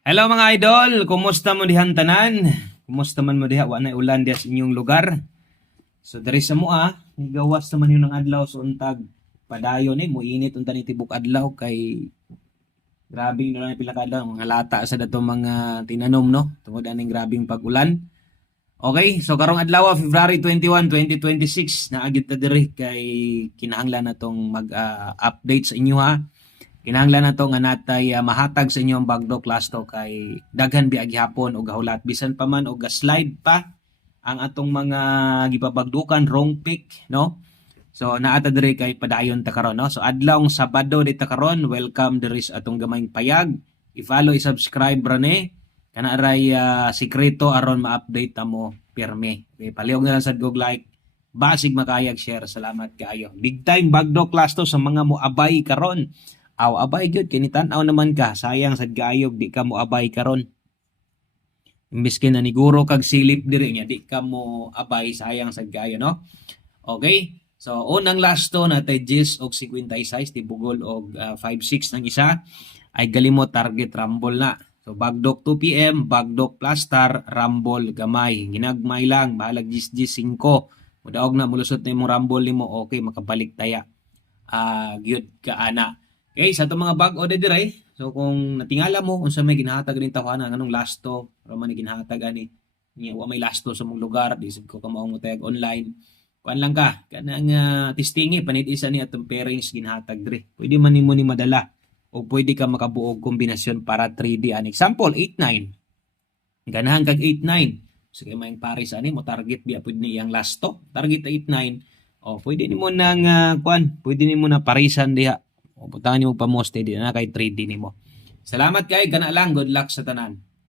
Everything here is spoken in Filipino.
Hello mga idol, kumusta mo dihan tanan? Kumusta man mo diha wa na ulan diha sa inyong lugar? So diri sa mua, nigawas naman yun ng adlaw sa untag padayon muinit unta ni tibok adlaw kay grabing na lang pila ka adlaw mga lata sa dato mga tinanom no tungod aning grabing pag-ulan. Okay, so karong adlaw February 21, 2026 naagid ta diri kay kinahanglan natong mag-update sa inyo ha. Kinahanglan na to nga natay mahatag sa inyo ang bagdo class to kay daghan biag hapon og gahulat bisan pa man og slide pa ang atong mga gipabagdukan wrong pick no. So naata diri kay padayon ta karon no. So adlawng Sabado dita karon, welcome diri sa atong gamayng payag. I-follow, i-subscribe ra ni kana aray sikreto aron ma-update ta mo pirmi. Okay, palihog na lang sad og like. Basig makayag share. Salamat kaayo. Big time bagdo class to sa mga moabay karon. Aw abay gyud kini tan-aw naman ka sayang sad gaayog di ka mo abay karon. Imbis na niguro kag silip diri nya di ka mo abay sayang sad gaayo no. Okay? So unang last to natay 10 og 56 tibugol og 56 ng isa ay galimot target rumble na. So bagdok 2 PM, bagdok plastar, rumble gamay. Ginagmay lang bahalag 10 5. Mudaog na mulusot na imong rumble nimo okay makabalik taya. Gyud ka ana. Okay, sa itong mga bag-o de dire, so kung natingala mo unsa may ginahatag rin tawanan anong lasto, pero man ginahatag ani, niya wa may lasto sa mong lugar, di sad ko ka mao mo tayag online. Kuan lang ka, kanang testingi panit isa ni atong pairings ginahatag dire. Pwede man nimo ni madala o pwede ka makabuog kombinasyon para 3D an example 89. Ganahan kag 89. So kay may pares ani mo target biya pwede ni iyang lasto, target 89. O pwede nimo nang kuan, pwede nimo na parisan diha. O butangan niyo pa mo steady na kay 3D nimo. Salamat kay kana lang, good luck sa tanan.